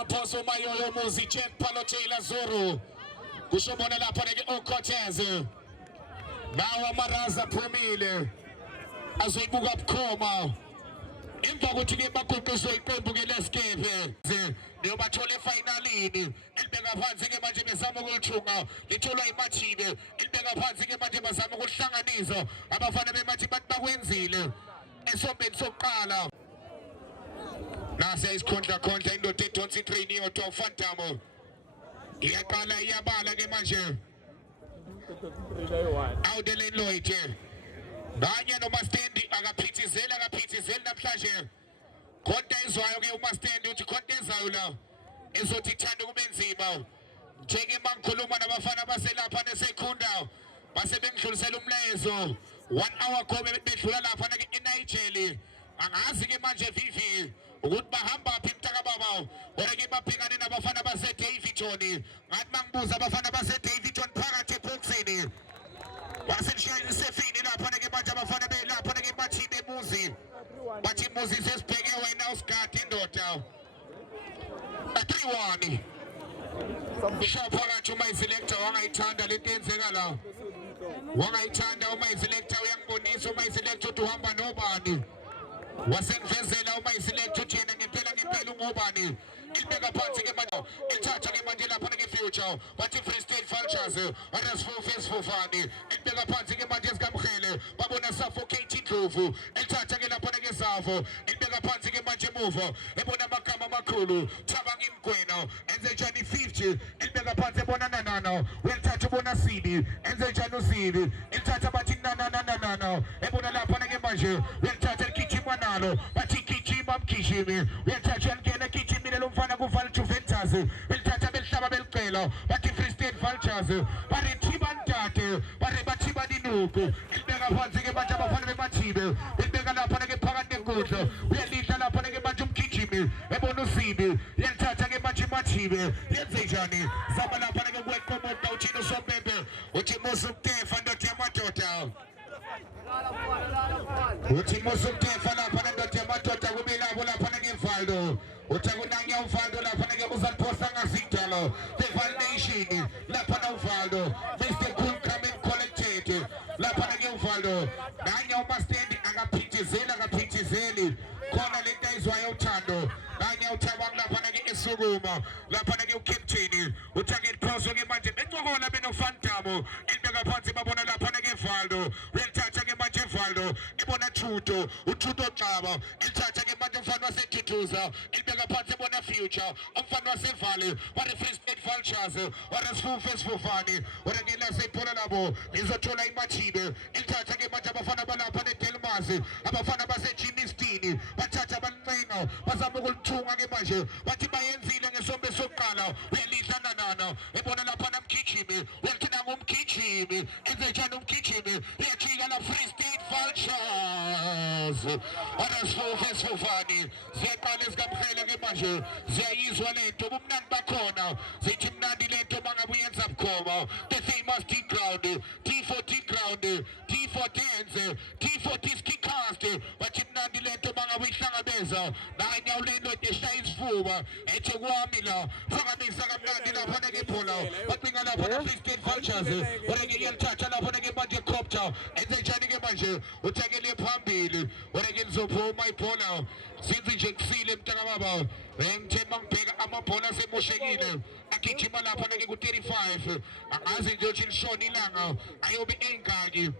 Maphoso Mayoyo Muzi Jack Palotela Zuru kushobona lapha ke uCortez nawo Maraza phumile azoyibuka bukhoma emva kokuthi ke baguquzwe iqembu ke lesikepe niyobathola efinalini elibeka phansi ke manje bezama ukuluthunga litholwa iMathibe elibeka phansi ke manje bazama ukuhlanganisa abafana beMathi bathi bakwenzile esombeni sokuqala nase isikhondla indoda edonsi train yodwa uFantamo iyaqala iyabala ke manje Awudele Lloyd Nganye noMastendi akaphithizela namhlanje konke izwayo ke uMastendi uthi konke ezayo la ezothi ithanda kube nzima njenge mangikhuluma nabafana baselapha nesekhunda base bengidlulisela umlezo 1 hour ago bedlula lapha ke eNigeria angazi ke manje vivi ukuthi bahamba phi mtaka baba wena ke babhekane nabafana base Davidton ngathi mangibuza abafana base Davidton phakathi eboxini wasishaya isefini lapha ke manje abafana belapha ke Mathibe Muzi bathi Muzi sesibheke wena usigade indoda 3-1 phakathi uma iselector wangayithanda lento enzeka la wangayithanda uma iselector uyangibonisa uma iselector uthi uhamba nobani wasengivezela uma iselector uthi yena ngempela ungobani ilibeka phansi ke manje ithatha ke manje lapha ke Future bathi Free State Vultures Fofani ilibeka phansi ke manje esikamkhele babona suffocate Indlovu ithatha ke lapha ke Savo ilibeka phansi ke manje emuva ebona amagama amakhulu Thabanga Imgwena enze njani 50 ilibeka phansi ebona nanana uyathatha ubona Sidi enze njani uSidi ithatha bathi nanana ebona lapha ke manje uyathatha ikijima nalo bathi kijima mkishimi uyathatha ngene kijimile lo mfana kuvala Juventus belithatha belihlaba belicela bathi Free State Vultures barithiba ntate bathi baninuku ilibeka phansi ke manje abafana beMathibe belibeka lapha ke phakathi enkundla uyalidla lapha ke manje umgijimi ebona uSidi yalithatha ke manje Mathibe yenze njani zama lapha ke kweqomoda uthina uSombembe uthi Musutefa ndothi yamadoda uthi Musutefa lapha ndothi yamadoda kubelabo lapha ke Valdo uthi kunanya uValdo lapha ke uzaliphosa ngasidalo the Valnation lapha na uValdo Mr Cool coming collected lapha ke uValdo nanya uMastendi akaphithizeli khona lento ayizwayo uThando nanya uThabang lapha ke esukuma lapha ke uCaptain uTarget Cross ke manje bencokola benoFantamo ilibeka phansi babona lapha ke Valdo uyathatha ke manje Valdo ibona Thuto uThuto Xaba ilithatha ke manje umfana waseThutuza ilibeka phansi ebona Future umfana wasevale ware Free State Vultures ware Fofani ware ke lasephola labo izothola iMathibe ilithatha ke manje abafana balapha neDelmas abafana baseJimistini bathatha abancenga bazama ukulithunga ke manje bathi bayenzile ngesombe sokuqala uyalidla nanana ebona lapha namgijimi uyathina ngumgijimi enze njani umgijimi uyajika la Free State Vultures Fofani ziyaqala esikamkhele ke manje ziyayizwa lento ubumnandi bakhona zithi mnandi lento bangabe uyenza bukhoma the famous D-Ground T14 ground T14 T40 ski cast bathi mnandi lento bangabe uyihlangabeza naye nyawulento eshaya isifuba ethi kwami la phakamisa kamnandi lapha ke phola baqinga lapha Free State Vultures oreke yalithatha lapha ke manje Cropter enze njani ke manje uthekele phambili oreke lizophuma ibhola sinzi nje kusile mntaka baba ngithe mangibheka amabhola asemoshekile agijima lapha ke ku35 angazi nje ukuthi lishona ilanga ayobe engaki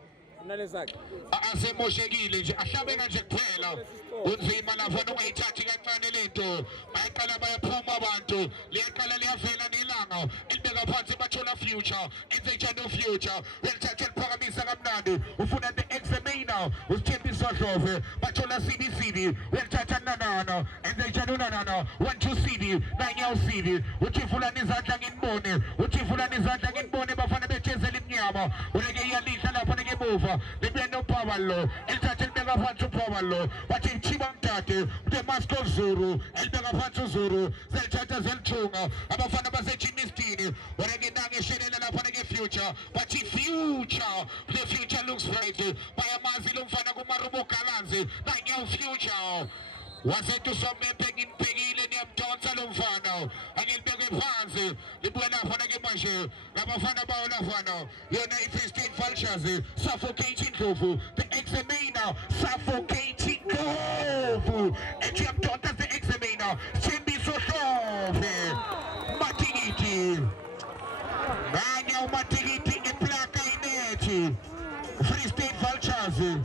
asemoshekile nje ahlabe kanje kuphela unzima lapha ungayithathi kancane lento bayaqala bayaphuma abantu liyaqala liyavela nelanga ilibeka phansi bathola Future enze njani uFuture welithatha liphakamisa kamnandi ufuna the examiner usithembisa Dlove bathola CBCD welithatha nanana enze njani nanana 1-2 CD nanya uCD uthi vulani izandla nginibone uthi vulani izandla nginibone bafana bejezela iminyama uleke iyalidla lapha ke emuva lebeno Pabalo elithatha libeka phansi uPabalo bathi Chiba Mtate the Master Zuru elibeka phansi uZuru zelithatha zelithunga abafana baseJimistini oreke nange shelela lapha ke Future bathi Future the future looks bright bayamazi lo mfana kuMarubo Galanzi nanya uFuture wasethu somephe ngibhekile niyamdonsa lo mfana angilibeke phansi libuye lapha ke manje ngabafana bawo lafana yona iFree State Vultures suffocating Ndlovu the examiner suffocating Ndlovu ethi yamdonsa the examiner Thembiso Hlove matikiti nganya umatikiti iplaka inethi Free State Vultures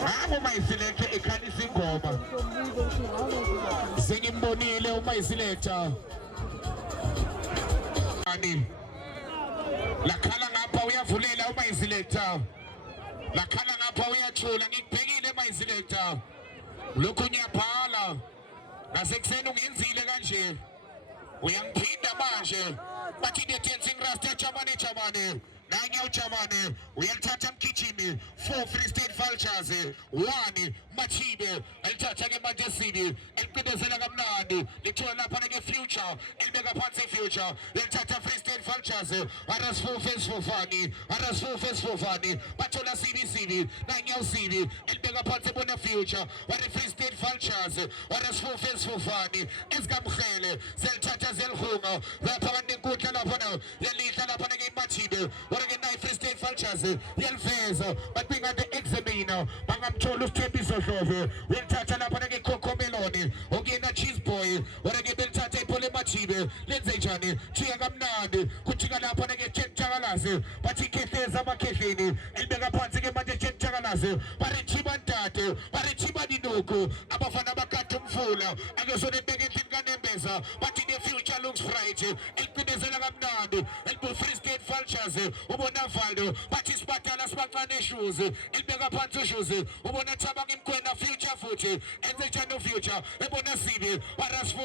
Abo mayiselector ekhalisa ingoma sengimbonile umayiselector ani lakhala ngapha uyavulela umayiselector lakhala ngapha uyathula ngikubhekile umayiselector lokho nyabhala ngasekuseni ungenzile kanje uyangiphinda manje bathi the dancing rasta chamane Nanya uchamane, uyalithatha mkhichimi 4 Free State Vultures 1 Machibe elithatha ke manje sidi eliqindezela kamnandi lithola lapha ke Future elibeka phansi Future elithatha Free State Vultures aras 4 face for funny bathola CBC nanya usidi elibeka phansi bona Future wari Free State Vultures aras 4 face for funny esikamkhele selithatha zelhunga lapha nenkundla lapha yalihla lapha ke Machibe Free State Vultures yeliveza babinga the examiner bangamthola uSthembiso Hlove welithatha lapha ke Cocomelon okuyena Cheese Boy ke belithatha iphole Machibe lenze njani thiya kamnandi kuthika lapha ke Jakalazi bathi khehleza amakhehleni elibeka phansi ke manje Jakalazi barithiba ntate barithiba dinuku abafana bakade umfula akezone beke endlini kaNembeza bathi the Future looks bright eliqindezela kamnandi elibu Free State Vultures ubona Valdo bathi sibadala sibancane shoes elibeka phansi shoes ubona Thabanga imkwena Future futhi enze njani Future ebona sibi arasfo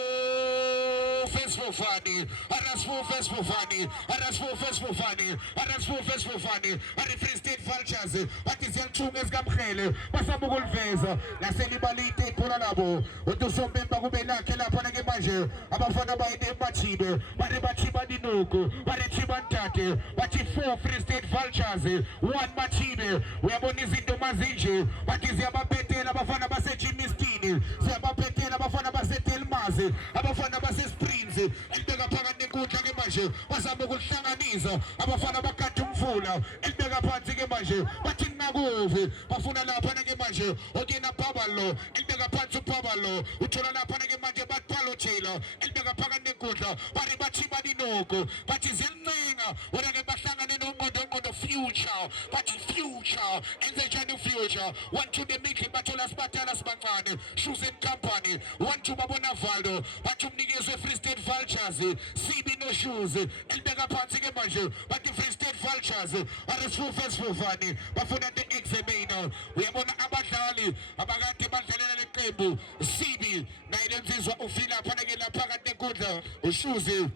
face for funny ari Free State Vultures bathi siyalithunga esikamkhele basabuka uliveza naselibalite iphula labo uTusombemba kube lakhe lapha ke manje abafana bayinde Machibe bari bathiba dinuku bari thiba ntate bathi 4 Free State Vultures 1 Machibe uyabona izinto mazinje bathi ziyabaphetela abafana base Jimistini ziyabaphetela abafana base Delmazi abafana base Springs elibeka phakathi nenkundla ke manje bazama ukuhlanganisa abafana bakade umfula elibeka phansi ke manje bathi nakuve bafuna lapha ke manje okena Pabalo elibeka phansi uPabalo uthola lapha ke manje bathwalo Taylor elibeka phakathi nenkundla bari bathi badinoko bathi ziyancenga wona ke bahlangane noNqondo Future bathi Future enze njani Future 1 to the middle bathola sibadala sibancane Shoes and Company 1 to babona Valdo bathi umnikezwe Free State Vultures sibi no Shoes elibeka phansi ke manje bathi Free State Vultures aras face for funny bafuna the examiner uyabona abadlali abakade badlalela leqembu sibi nayilenzizwa ufila phana lapha kade enkundla uShoes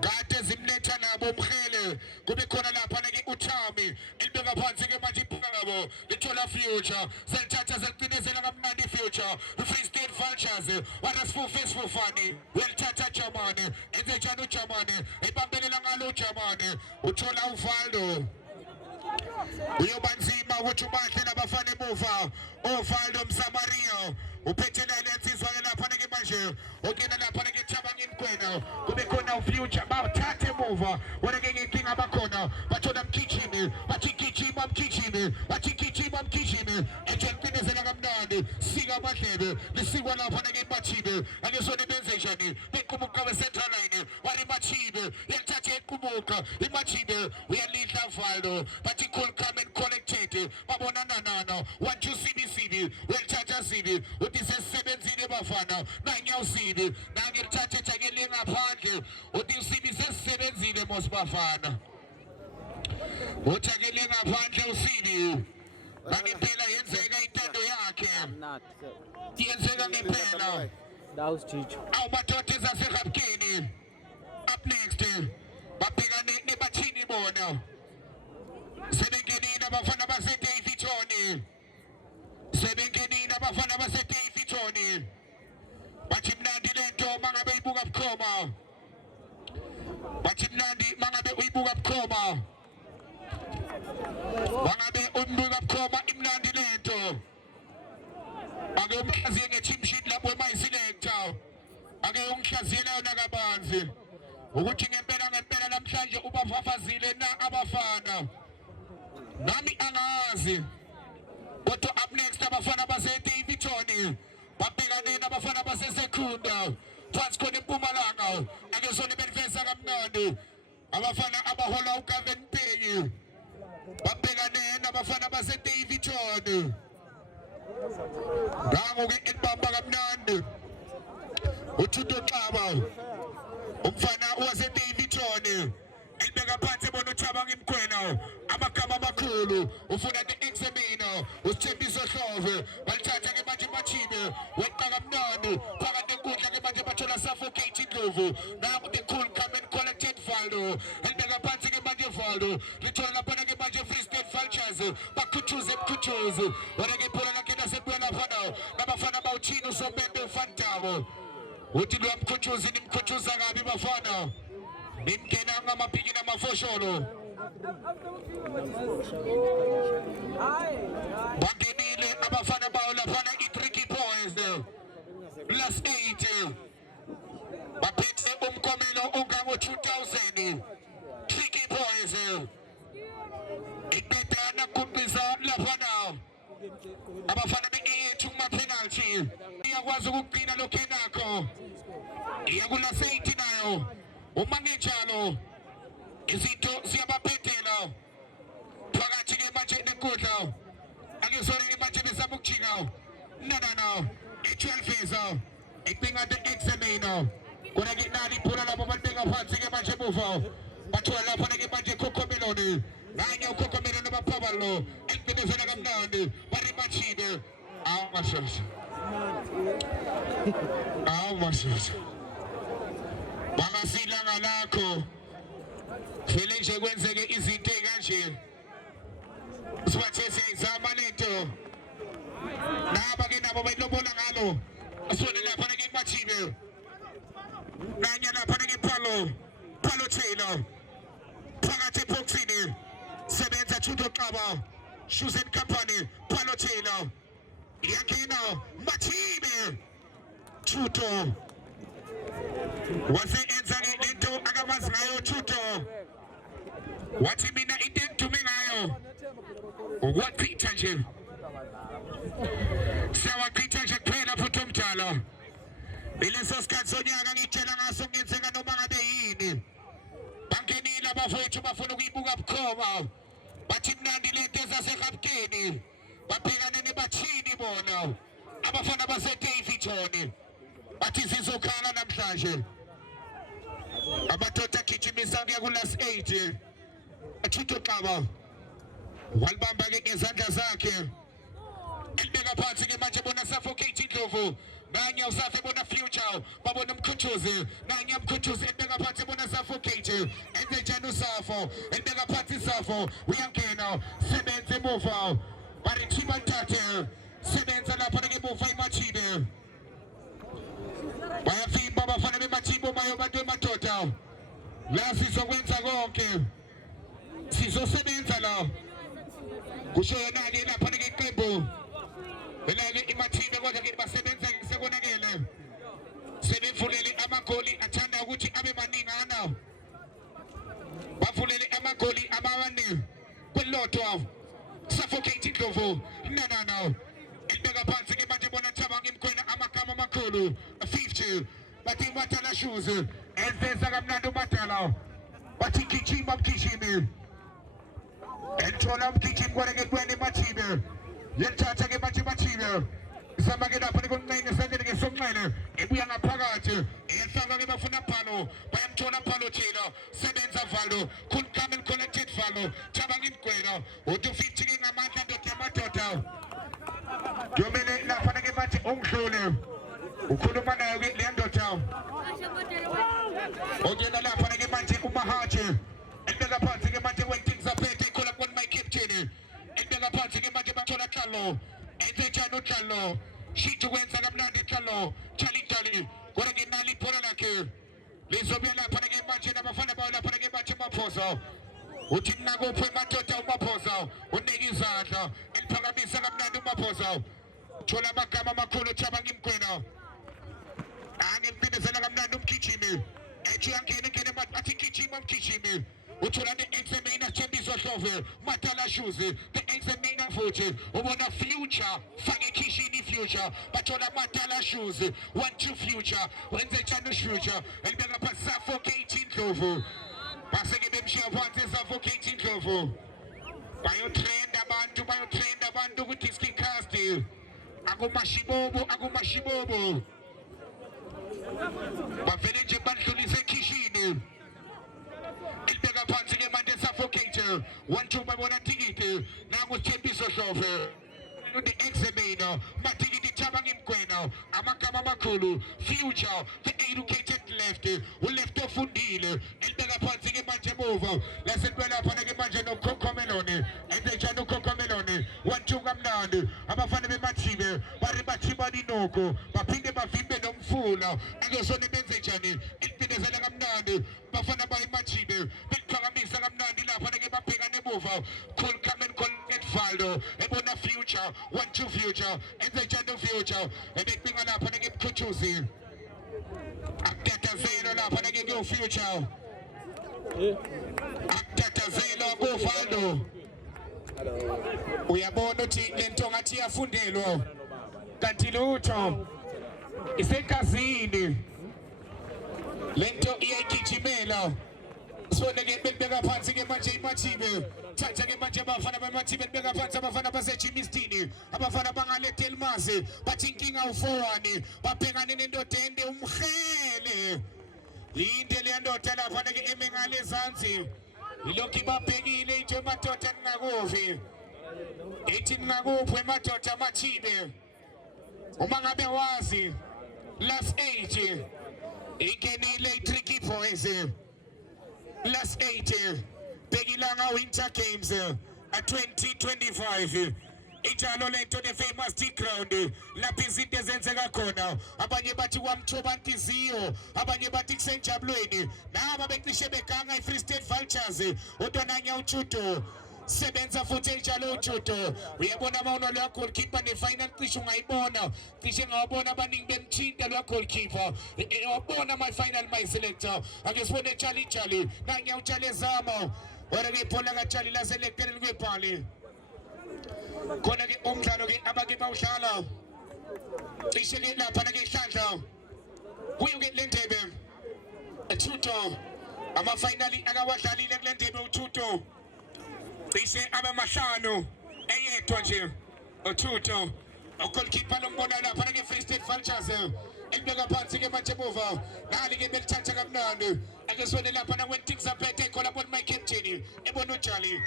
kade zimletha nabo umkhele kube khona lapha ke uThami elibeka phansi ke manje iphakabo lithola Future selithatha selicinezela kamnandi Future Free State Vultures aras face for funny welithatha Jamane enze njani uJamane ebambelela ngalo uJamane uthola uValdo uyobanzima ukuthi ubahle nabafana emuva oValdo Msamaria uphethe lensizwa lapha ke manje okena lapha ke Thabanga imkwena kube khona uFuture bathathe emuva wona ke inkinga abakhona bathola mkhichini bathi gijima mkhichini ejenkinezela kamnandi sika amadlebe lisikwa lapha ke Machibe akezone benze njani beqhumuka we Central Line wari Machibe yelithathe eqhumuka iMachibe uyalidla Valdo bathi cool come and collected babona nanana 1 2 CBC welithatha sibi uthi sesebenzile bafana nanya usibi nangilithathe thakele ngaphandle uthi usibi sesebenzile mosibafana uthakele ngaphandle usibi ngempela yenzeka intando yakhe yenzeka ngempela awumadoda zaseRapkeni up next babhekane nebathini bona sebengenile abafana base Davidson sebengenile abafana base Davidson bathi mnandi lento mangabe ibuka bukhoma bathi mnandi mangabe uyibuka bukhoma mangabe uyibuka bukhoma imnandi lento ake umhlaziye nge-team sheet lapho emayiselector ake ungihlaziyele yona kabanzi ukuthi ngempela namhlanje ubafafazile na abafana nami angazi kodwa up next abafana base-Daveyton babhekane nabafana base-Secunda phansi khona eMpumalanga ake sona beniveza kamnandi abafana abahola uGavin Phenyi babhekane nabafana base-Daveyton ngango-ke elibamba kamnandi uThuto Xaba umfana wase-Daveyton elibeka phansi ebona uThabang Mkhwena amagama amakhulu ufuna the-examiner uSithembiso Hlove balithatha-ke manje Mathibe weqa kamnandi phakathi enkundla-ke manje bathola Suffocate Ndlovu nangu the cool come and collected Valdo elibeka phansi-ke manje Valdo lithola laphana-ke manje Free State Vultures bakhuthuze wona-ke ibhola lakhe nasebuya laphana nabafana bawuthini uSompempe uFantabo uthi lwamkhuthuzi nimkhuthuza kabi bafana nimngena ngamapiki namafosholo bangenile abafana bawo laphana i-Tricky Boys +8 baphethe umkomelo ongango-2000 Tricky Boys iqedana kubiza laphana abafana be-8 kuma-penalty iyakwazi ukugcina lokhu enakho iyakulase-8 nayo uma ngenjalo izinto ziyabaphethela phakathi-ke manje nenkundla akezona-ke manje bezama ukujika no i-12 eza icinga the-examiner kona-ke nali ibhola labo balibeka phansi-ke manje emuva bathola laphana-ke manje Cocomelon nanye uCocomelon abaphabalo elibhedezela kamnandi barimatshile awu mashasha bangasilanga lakho vele nje kwenzeke izinto ezikanje sibathe siyayizama lento naba-ke nabo bayilobona ngalo asone laphana-ke kuMathibe nanye laphana-ke Phalo Taylor phakathi eboxini sebenza Thuto Xaba Shoes and Company Phalo Taylor iyangena Mathibe Thuto wase-enza-ke lento akamazi ngayo Thuto wathi mina into engidume ngayo ukwachitha nje siyawachitha nje kuphela futhi omdala ileso sikhathi sonyaka ngitshela ngaso kungenzeka noma ngabe yini bangenile abafowethu bafuna ukuyibuka bukhoma bathi mnandi lento ezaseRapkeni babhekane nebathini bona abafana base-Daveyton bathi sizokhala namhlanje amadoda agijimisa kuya ku-8 Thuto Xaba walibamba-ke ngezandla zakhe elibeka phansi-ke manje bona Suffocate Ndlovu nanye usafe bona Future babona umkhuthuzi nanye umkhuthuzi elibeka phansi bona Suffocate enze njani uSafo elibeka phansi Safo uyangena sebenza emuva barithiba Ntate sebenza lapha-ke emuva iMathibe bayafimba abafana beMathibe umayo bantu emadoda la sizokwenza konke sizosebenza la kusho yona-ke lapha-ke iqembu ela-ke iMathibe kodwa-ke basebenza sekonakele sebevulele amagoli athanda ukuthi abe maningana bavulele amagoli amane kwelilodwa Suffocate Ndlovu no elibeka phansi-ke manje bona Thabang Mkhwena amagama amakhulu 50 bathi Matala Shoes ezeza kamnandi uMatala bathi gijima mgijimi elithola umgijimi kwaneke kwene Mathibe yelithatha-ke manje Mathibe isamba-ke lapha konqeni esandleni-ke sonxele ebuya ngaphakathi eyefaka-ke bafuna Phalo bayamthola Phalo Taylor sebenza Valdo cool come and collected Valdo Thabang Mkhwena u-250-ke ngamandla ndoda yamadoda Domine lapha-ke manje ungidlule ukhuluma nayo-ke leya ndoda ongena lapha-ke manje uMahathi elibeka phansi-ke manje waiting zaphethe ikhola kubona my-captain elibeka phansi-ke manje bathola Tlalo enze njani uTlalo shithi ukwenza kamnandi Tlalo Tshali kodwa-ke nali ibhola lakhe lizobuya lapha-ke manje nabafana bawo lapha-ke manje uMaphosa uthi nakuphi emadoda uMaphosa unika izandla eliphakamisa kamnandi uMaphosa thola amagama amakhulu Thabang Mgwena angempindezela kamnandi umgijimi ethi uyangena athi gijima umgijimi uthola ne-examiner Thembiso Hlove Matala Shoes the-examiner futhi ubona Future fake ekhishini Future bathola Matala Shoes 1-2 Future wenze njani Future elibeka phansi Suffocating Ndlovu baseke bemshiya phansi Suffocating Ndlovu bayotrend abantu ukuthi skicast akumashibobo bavele nje badlulise ekhishini elibeka phansi ke manje Suffocator 1-2 babona tikiti nangu Thembiso Hlove the-examiner matikiti Thabang Mgwena amagama amakhulu Future the educated left uleft ofundile elibeka phansi ke manje emuva laselibela phana ke manje noKhokhommelone enze njani uKhokhommelone 1-2 kamnandi abafana bemathibe baribathiba dinoko baphinde bavimbe nomfula akesona benze njani elibindezela kamnandi bafana bayimathibe bephakamisa kamnandi lapha ke babhekane emuva cool come and collect Valdo ebona Future 1-2 Future enze njani Future ebekubinga lapha ke Mkhuthuzi akutatazela lapha ke Future akutatazela ko Valdo uyabona uthi lento ngathi yafundelwa kanti lutho isekazini lento iyagijimela sone ke belibeka phansi ke manje imathibe thatha ke manje abafana bamathibe belibeka phansi abafana baseJimistini abafana bangalethe elimazi bathi inkinga u4-1 babhekane nendoda ende umhele linde le ndoda lapha ke emengale ezansi ilokhu ibabhekile into emadoda ningakuvi ethi ningakuphi emadoda amathibe uma ngabe wazi last 8 ingenile Tricky Boys last 8 Begilanga Winter Games 2025 ijalo lento the famous ground lapho izinto ezenzeka khona abanye bathi kwamthoba inhliziyo abanye bathi kusenjabulweni naba becishe beganga iFree State Vultures uDonanya uTshuto sebenza futhi enjalo uTshuto uyabona amawuno lo goalkeeper ne final cishe ungayibona cishe ngawabona abaningi bemthinta lo goalkeeper wabona my final my selector ake sibone Charlie nanya uTshali ezama ora ke phola kaTshali la selected kwebhali khona ke umdlalo ke abake bawudlala cishe ke lapha ke ihlandla kuyo ke le ndebe uTshuto ama finally akawadlalile kule ndebe uTshuto cishe abamahlanu eyedwa nje uTshuto ugoalkeeper lombona lapha ke Free State Vultures elibeka phansi ke manje emuva nali ke belithatha kamnandi ake sone lapha na wentikza phethe khona bona my captain ebona uTshali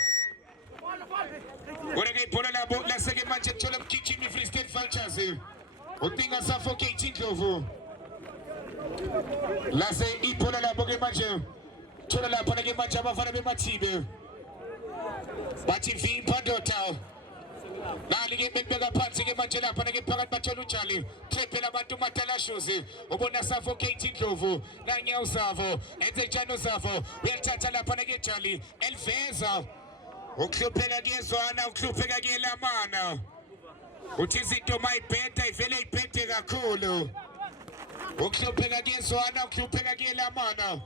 ora ke ibhola labo laseke manje thola umgijimi Free State Vultures udinga Suffocating Ndlovu lase ibhola labo ke manje thola lapha ke manje abafana bemathibe bathi vimpa ndoda nali ke belibeka phansi ke manje lapha ke phakathi bathola uTshali trephela abantu Matala Shoes ubona Suffocating Ndlovu nanya uSavo enze njani uSavo uyalithatha lapha ke Tshali eliveza ukuhlupheka kuyezwana ukuhlupheka kuyelamana uthi izinto mayibheda ivele ibhede kakhulu ukuhlupheka kuyezwana ukuhlupheka kuyelamana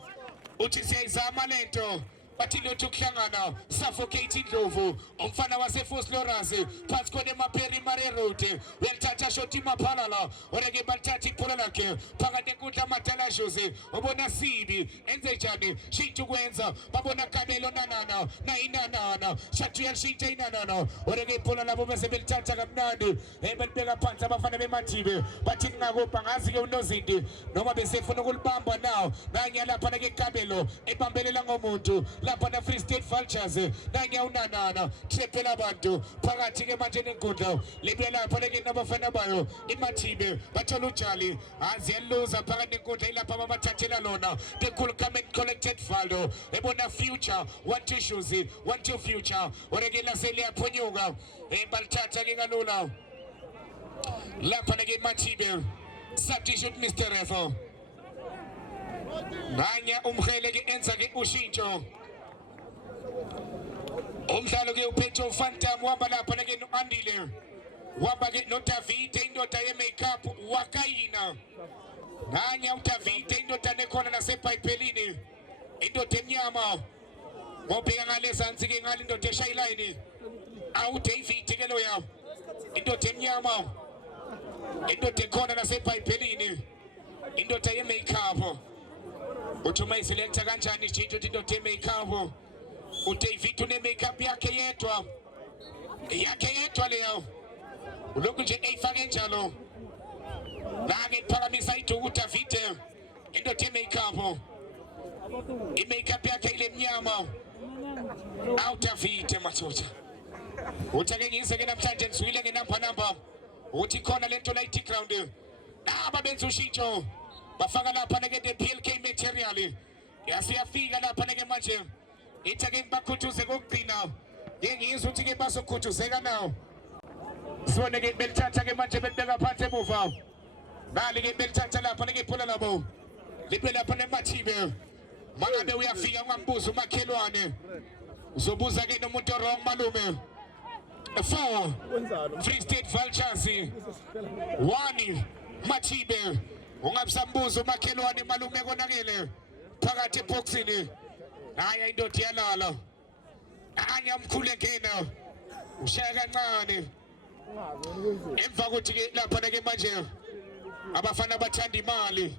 uthi siyayizama lento bathi lothu ukuhlangana Suffocating Ndlovu umfana waseForce Lawrence phansi khona eMaperimare Road uyalithatha shoti maphalala oreke balithatha ibhola lakhe phakathi enkundla Matala Shoes ubona Sibi enze njani shintsha ukwenza babona Kabelo nanana shatu yalishintsha inanana oreke ibhola labo bese belithatha kamnandi belibeka phansi abafana bemathibe bathi ngakupha ngazi ke uNozinti noma besefuna ukulibamba nawo nanya lapha ke Kabelo ebambelela ngomuntu lapha na Free State Vultures nanya unanana trephela abantu phakathi ke manje nenkundla lebuya lapha ke nabafana bayo imathibe bathola uTshali azi yaluza phakathi nenkundla ilapha abamathathela lona the cool come collected Valdo ebona Future 1-2 Shoes 1-2 Future oreke lasele yaphonyuka balithatha ke kalula lapha ke imathibe substitute Mr. Refo nanya umhele ke enza ke ushintsho umdlalo ke uphethe uFantam wamba lapha ke noAndile wabake notavite indoda ye-makeup wakayina nanya utavite indoda nekhona nasepayiphelini indoda emnyama ngobheka ngale zansi-ke ngale indoda eshayilayini awu-David-ke loya indoda emnyama indoda ekhona nasepayiphelini indoda ye-makeup uthi uma iselekta kanjani jinto uthi indoda ye-makeup uDavid une-makeup yakhe yedwa leyo ulokhu nje eyifake njalo nange iphakamisa iduku uDavid indoda ye-makeup i-makeup yakhe ile mnyama awu-David mathotha uthi ake ngize-ke namhlanje ngizwile ngenamba uthi khona lento la ithi ground naba benza ushintsho bafaka lapha neke the PLK material yasiyafika lapha neke manje ithi ake ngibakhuthuze kokugcina ngiyizwa ukuthi ke bazokhuthuzeka nawo sibone ke belithatha ke manje belibeka phansi emuva nali ke belithatha lapha neke iphula labo libe lapha nemathibe mangabe uyafika ungambuza umakhelwane uzobuza ke nomuntu wrong malume 4 Free State Vultures 1 Mathibe ungamsambuza umakhelwane malume konakele phakathi eboxini haya indoda yalala anya umkhulu engena ushaya kancane emva kokuthi ke lapha ke manje abafana bathanda imali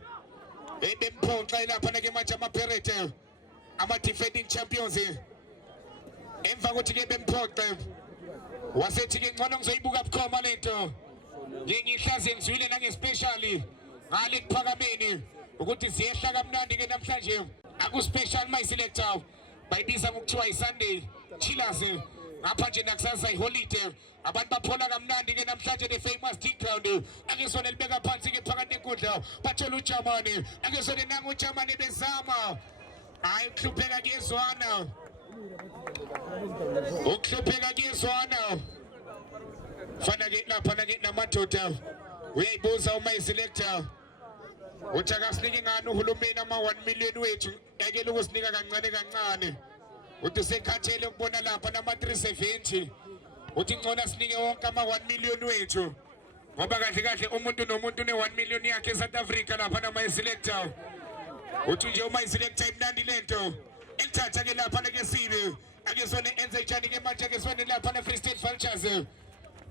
bemphonxa lapha ke manje amaPirates ama defending champions emva kokuthi ke bemphoxe wasethi ke ngcono ngizoyibuka bukhoma lento ngihlaze ngizwile nangespecially ngale kuphakameni ukuthi ziyehla kamnandi ke namhlanje akuspecial my selector bayibiza ngokuthiwa iSunday chillers ngapha nje nakusasa iholiday abantu baphola kamnandi ke namhlanje the famous tea ground akesona libeka phansi ke phakathi enkundla bathola uJamani akesona nangu uJamani bezama hayi ukuhlupheka kuyezwana ukuhlupheka kuyezwana fana ke lapha ke namadoda uyayibuza uma iselector uthi akasinike ngani uhulumeni ama-1 million wethu ekele ukusinika kancane uthi usekhathele ukubona lapha nama-370 uthi ngcono sinike wonke ama-1 million wethu ngoba kahle umuntu nomuntu une-1 million yakhe eSouth Africa lapha nama-selector uthi nje uma iselector imnandi lento elithatha ke lapha ke sibe akezone enze njani ke manje akezone lapha na Free State Vultures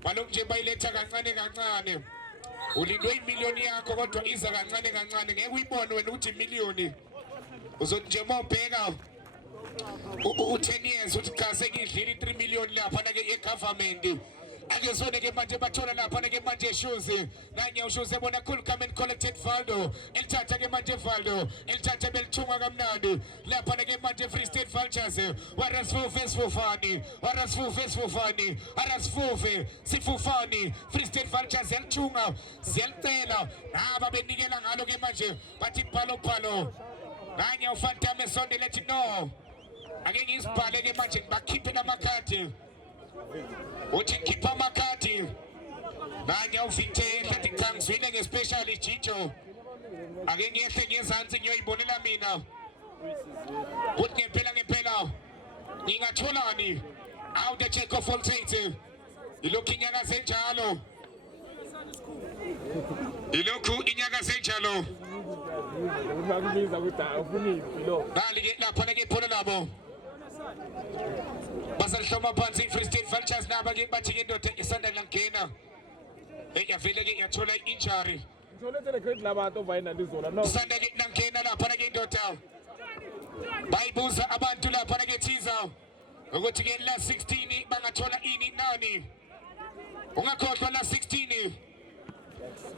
balokhu nje bayiletha kancane ulindwe imiliyoni yakho kodwa iza kancane ngeke uyibone wena ukuthi imiliyoni uzothi nje mawubheka u10 years uthi cha sekidlile 3 million lapha na ke egovernment akezone ke manje bathola lapha na ke manje shoes nanye ushoes ebona cool come and collected Valdo elithatha ke manje Valdo elithatha belithunga kamnandi lapha na ke manje Free State Vultures warasfufe sifufani Free State Vultures elithunga ziyalcela aba benikela ngalo ke manje bathi phalo nanye uFantame Sonde lethi no ake ngisibhale ke manje bakhiphe namakhadi uthi ngikhipha amakhadi nanye uvithe lathi cha ngizwile ngespecial jijo ake ngiyehle ngezansi ngiyoyibonela mina uthi ngempela ngingatholani out the check of all trades ilokhu inyaka senjalo nali ke lapha ke pholo labo basalihloma phansi Free State Vultures naba ke bathi ke indoda isanda langena yavele ke yathola injury isanda ke langena lapha ke indoda bayibuza abantu lapha ke thiza ukuthi ke la 16 bangathola ini nani ungakhohlwa la 16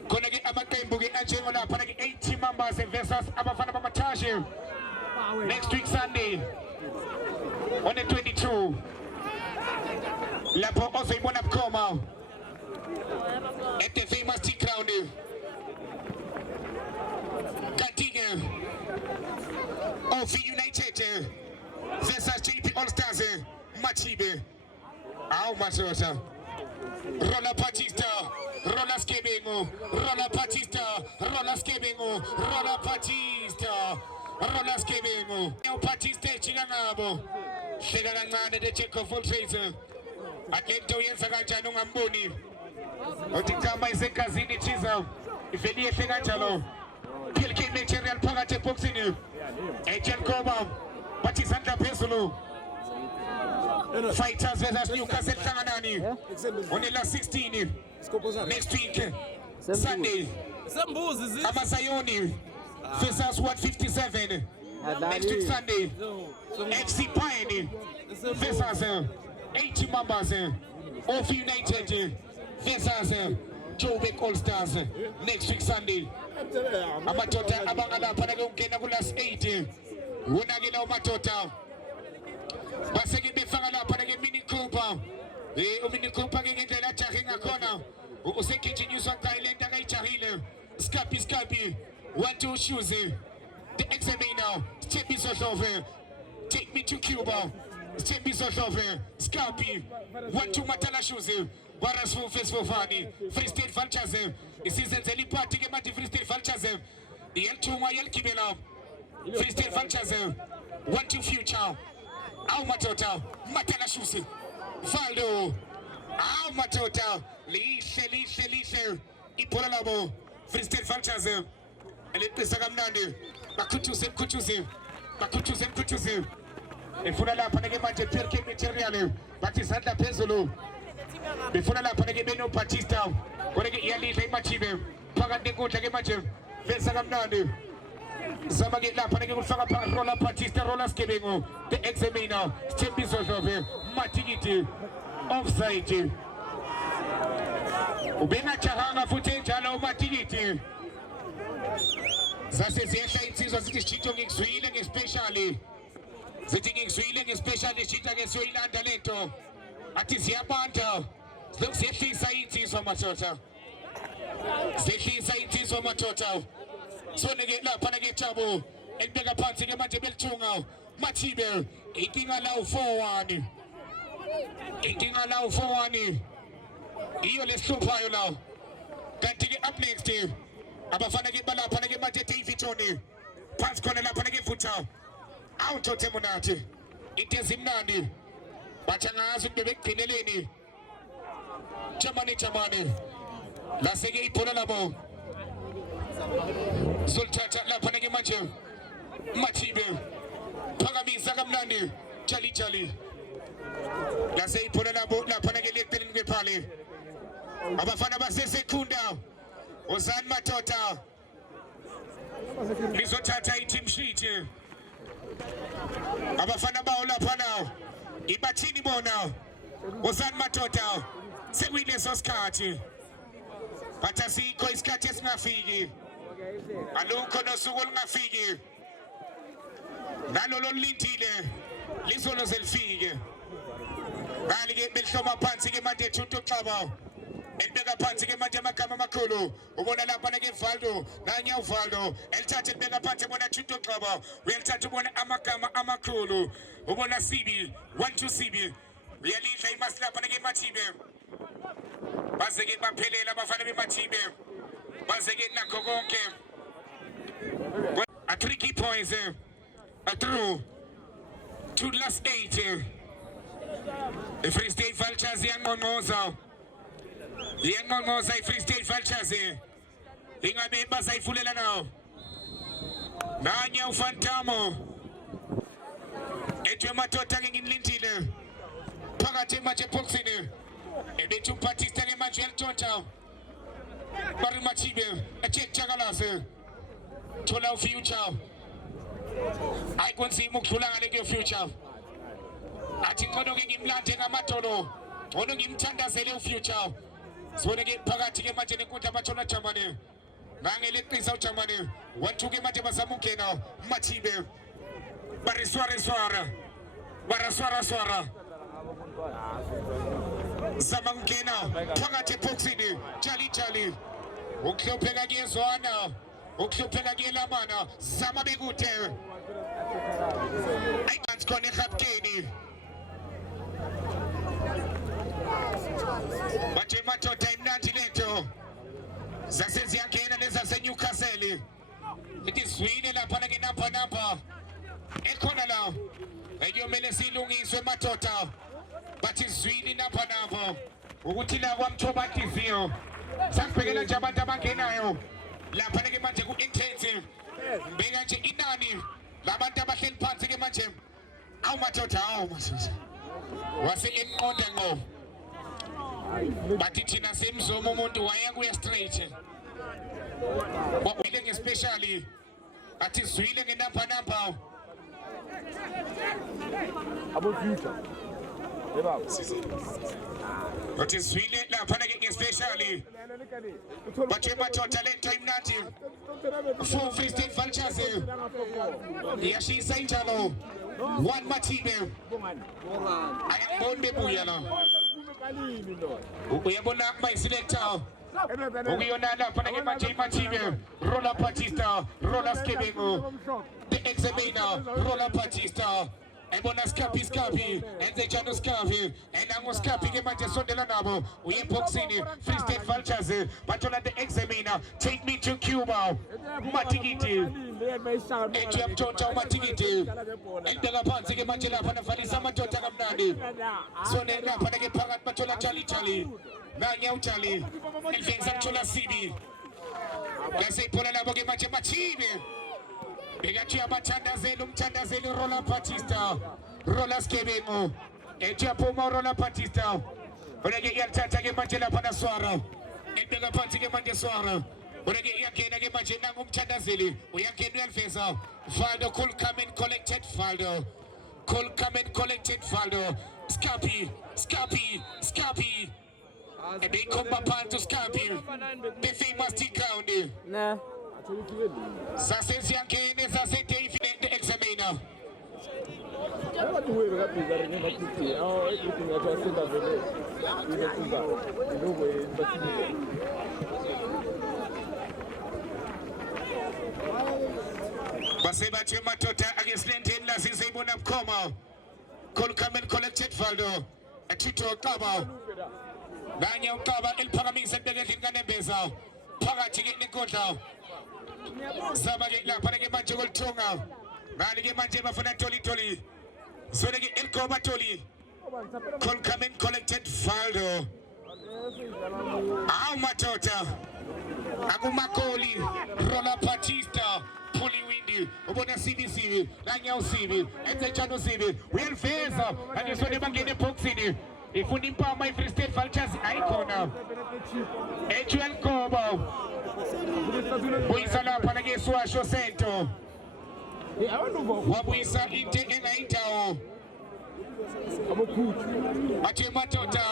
khona ke amaqembu ke anjengo lapha ke 80 members versus abafana bamathashe next week Sunday on the 22 lapho ozoyibona bukhoma at the famous tea ground kanti-ke OV United versus JP All Stars Mathibe awu masosa Rola Batista Rola Skebengo Rola Batista Rola Skebengo Rola Batista Rola Skebengo Batista ejika ngabo hleka kancane the check of all trades atlento yenza kanjani ungamboni Othi kama isenkazini chiza iveli ehle kanjalo PLK material phakathi eboxini Angel Koba bathi izandla phezulu Fighters versus Newcastle hlanganani on the last 16 next week Sunday Amazayoni versus 157 next week Sunday FC Pioneer versus 80 members of United versus Joburg All Stars next week Sunday. Amatota abangalapha nake ungena ku last 8 unakela umatota base ke befaka lapha nake Mini Cooper uMini Cooper ke ngendlela ajahe ngakhona usegijinyiswa kailenta akayijahile Scappy 1-2 shoes the examiner Stepi Sohlove take me to Cuba Stepi Sohlove Scappy 1-2 Matala shoes Waras Fani Free State Vultures isizenzela iphathi ke manje Free State Vultures iyelithunga yelikibela Free State Vultures 1-2 future awu matota Matala shoes Valdo awu matota lihle ibhola labo Free State Vultures elipisa kamnandi bakhuthuze efuna lapha nake manje PLK material bathi izandla phezulu befuna lapha nake Beno Batista kodwa ke iyalidla imachibe phakathi enkundla ke manje vesa kamnandi zama ke lapha nake kufaka phakathi Roller Batista Roller Skebengo the examiner Stepi Sohlove Matikiti offside ubengajahanga futhi njalo uMatikiti zase ziyehla insizwa zithi sijito ngikuzwile ngespecially zithi ngikuzwile ngespecially sijita ke siyoyilanda lento athi ziyabanda ziyehlisa insizwa matota soneke lapha nake Thabo elibeka phansi ke manje belithunga Mathibe inkinga la u4-1 iyo lehluphayo la kanti ke up next abafana ke balapha nake manje David Tony phansi khona lapha nake futha awutho Temonati into ezimnandi bathi angazi ukuthi bekugcineleni Jamani laseke ibhola labo zolthatha lapha nake manje Mathibe phakamisa kamnandi Jali lase ibhola labo lapha nake leceleni kwephale abafana basesekunda Ozan Matota lizothatha i-team sheet abafana bawo lapha nawo ibathini bona Ozan Matota sekuyileso sikhathi bathi asikho isikhathi esingafiki alukho nosuku olungafiki nalolo lindile lizolo zelifike ngani ke belihloma phansi ke manje Thunto Xaba elibeka phansi ke manje amagama amakhulu ubona lapha nake Valdo nanya uValdo elithatha elibeka phansi ubona Thunto Xaba uyalithatha ubona amagama amakhulu ubona Sibi 1-2 Sibi uyalidla imasi lapha nake Mathibe baze ke baphelela abafana beMathibe baze ke nakho konke a 3 key points a through to the last 8 the Free State Vultures yanqonqoza i-Free State Vultures ingabe bazayifulela nawo nanya uFantamo ethe matota ke nginilindile phakathi manje boxini ebethi uPatista ke manje elithontha bari Mathibe acheck Jakalaze thola ufuture ayikonzima ukudlula ngale ke future athi ngcono ke ngimlande ngamadolo ngcono ngimthandazele ufuture sibone ke phakathi ke manje nenkundla amathola Germany ngangeleqisa uGermany 1-2 ke manje bazama ukungena Mathibe bariswara zama ukungena phakathi eboxini Jali ukuhlupheka kuyezwana ukuhlupheka kuyelamana zama bekude ayikanti khona eGapkeni bathi madoda imnandi lento zase ziyangena lezase Newcastle lithi zwine lapha nake number ekhona la ekuyomele silungiswe madoda bathi zwini number ukuthi la kwamthoba TV sakubhekela nje abantu abangenayo lapha ke manje ku-intensive mbeka nje inani labantu abahleli phansi ke manje awumadoda wase enqonda ngqo bathi thina semzomo umuntu wayakuya straight wabile ngespecially athi zwile ngenamba abo future yebaba athi zwile lapha ke ngespecially bathi madoda lento imnandi for Free State Vultures yashisa injalo one Matibe ayamboni bebuya la uyabona mayiselector ukuyona lapha ke manje Matibe Roller Batista Roller Skebego the examiner Roller Batista ebona Scapi enze Jano Scapi enango Scapi ke manje sondela nabo uyiboxini Free State Vultures bathola the examiner take me to Cuba matikiti ethi amtshontsha umatikiti endeka phansi ke manje lapha navalisa amadoda kamnandi sone lapha ke phakathi bathola Charlie nanya uJali elfenza kuthola Sibi bese iphola labo ke manje Matibe bekathi abathandazeli umthandazeli Roller Batista Roller Skebego ethi aphuma Roller Batista oleke iyathatha ke manje lapha naswara endeka phansi ke manje swara oleke iyangena ke manje nangumthandazeli uyangena uyaliveza Valdo cool come and collected Valdo cool come and collected Valdo Scapi and they come back to Scapi the famous T-County nah Sase yankene sase Dave the examiner abatuwe bakabiza rene bakithi aho everything yathasenda vele izokuba logo bathile base bathe madoda akesilendeni la sizibona bukhoma call come and collected Valdo athitho qaba nganye uqaba eliphakamisa ebekendlini kaNembeza phakathi ke nenkondla Sama ke lapha ke manje kolithunga ngani ke manje bafuna toli zone ke elgoma toli call come and collected Valdo awu madoda akumakoli Roller Batista Puli Windy ubona CBC lanya usibi enze Jano Sibi uyaliveza andisone bangene boxini ifuna impama Free State Vultures ayikhona Actual Kobo Buyisa lapha ke Swasho Sento wabuyisa into engayindawo abokhuthi bathe madoda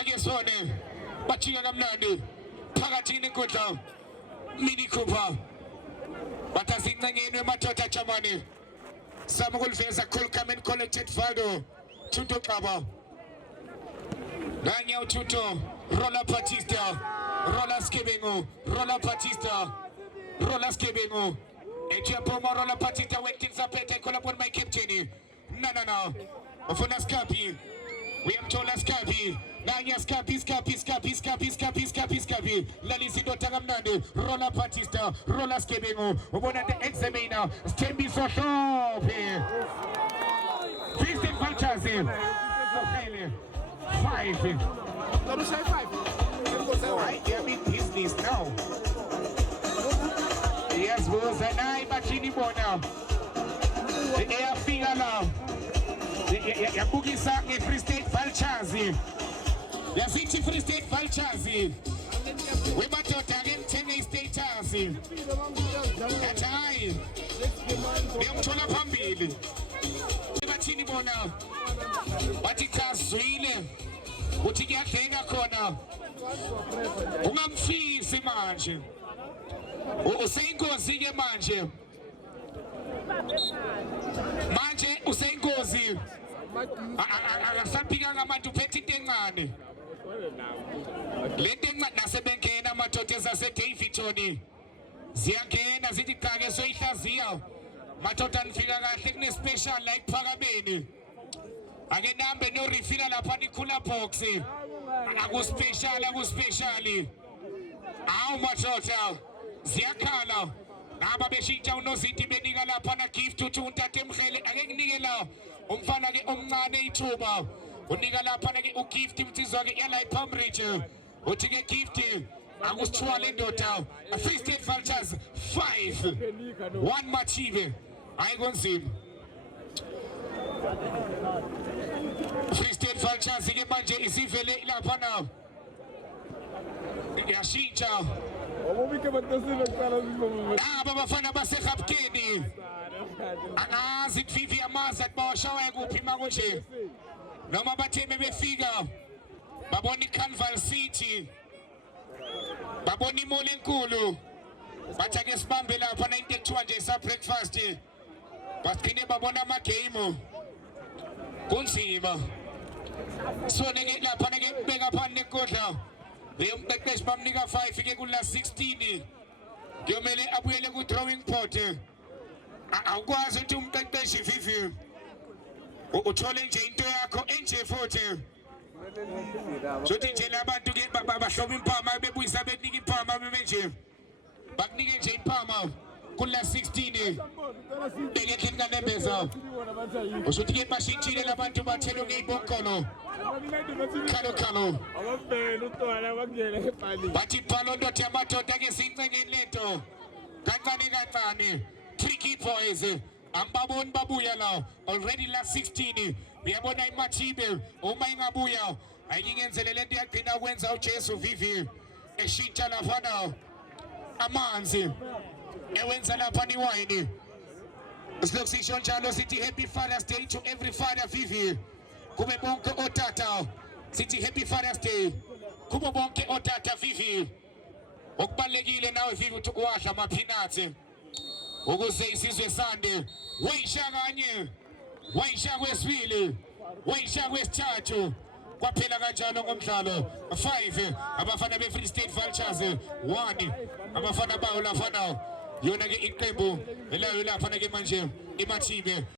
ake sone bachiya kamnandi phakathi nenkundla Mini Cooper batazincengenwe madoda jamani sama kuliveza cool come and collected Valdo Tuto Kaba Nanya Tuto Roller Batista Roller Skebego Roller Batista Roller Skebego ethi apoma Roller Batista waiting zapete kolabona my captain no ufuna Scapi uyamthola Scapi nanya Scapi lalizinto takamnandi Roller Batista Roller Skebego ubona the examiner Stembi Sohlope Free State Vultures 5 I am in business now yes boss and I machini bona the air finger now yabukisa nge Free State Vultures yasithi Free State Vultures wemadoda ke mthenge status athi hayi ngiyamthola phambili bathini bona bathi cha zwile uthi kuyadleka khona ungamfisi manje useyinkosi ke manje useyinkosi akasaphika ngabantu uphethe into encane lento encane nasebengena amadoda ezaseDavidton ziyangena zithi cha ke soyihlaziya madoda nifika kahle kune special la ekuphakameni ake nambe no refill lapha nikhula box akuspecial awu madoda ziyakhala naba beshintsha unozinti benika lapha na gift uthi untate Mkhele ake kunike la umfana ke omncane ithuba unika lapha ke ugift imtizwa ke yala iPalmbridge uthi ke gift akusithiwa le ndoda Free State Vultures 5 1 Machibe ayikonzima Free State Vultures ke manje isivele lapha nawo yashintsha aba bafana baseGapkeni angazi Vivi amazi athi bawashawa kuphi makonje noma batheme befika babona iCanval City babona imall enkulu bathi ake sibambe lapha na into ekuthiwa nje sa breakfast basigcine babona ama game kunzima so neke lapha neke beka phani nenkodla beyomqeqeshi bamnika 5 ke kula 16 kuyomele abuyele ku drawing board awukwazi ukuthi umqeqeshi Vivi uthole nje into yakho enje futhi sothi nje labantu ke bahloba impama bebuyisa benika impama nje bakunike nje impama kula 16 beke endlini kaNembeza usuthi ke bashintshile labantu bathelo ngeyibonkono khalo bathi phalo ndothi amadoda ke sincengeni lento kancane tricky boys ambaboni babuya la already la 16 uyabona iMachibe uma ingabuya ayingenzele lento yagcina ukwenza uJesu Vivi eshintsha lapha na amanzi ewenza lapha ni wine silokhu sisho njalo sithi happy Father's Day to every father Vivi kube bonke otata sithi happy Father's Day kubo bonke otata Vivi okubalekile nawe Vivi uthi uwadla ama-peanuts ukuze isizwe sande wayisha kanye wayisha kwesibili wayisha kwesithathu kwaphela kanjalo ngomdlalo 5 abafana beFree State Vultures 1 abafana bawo lafana yona ke iqembu elayo lapha ke manje iMachibe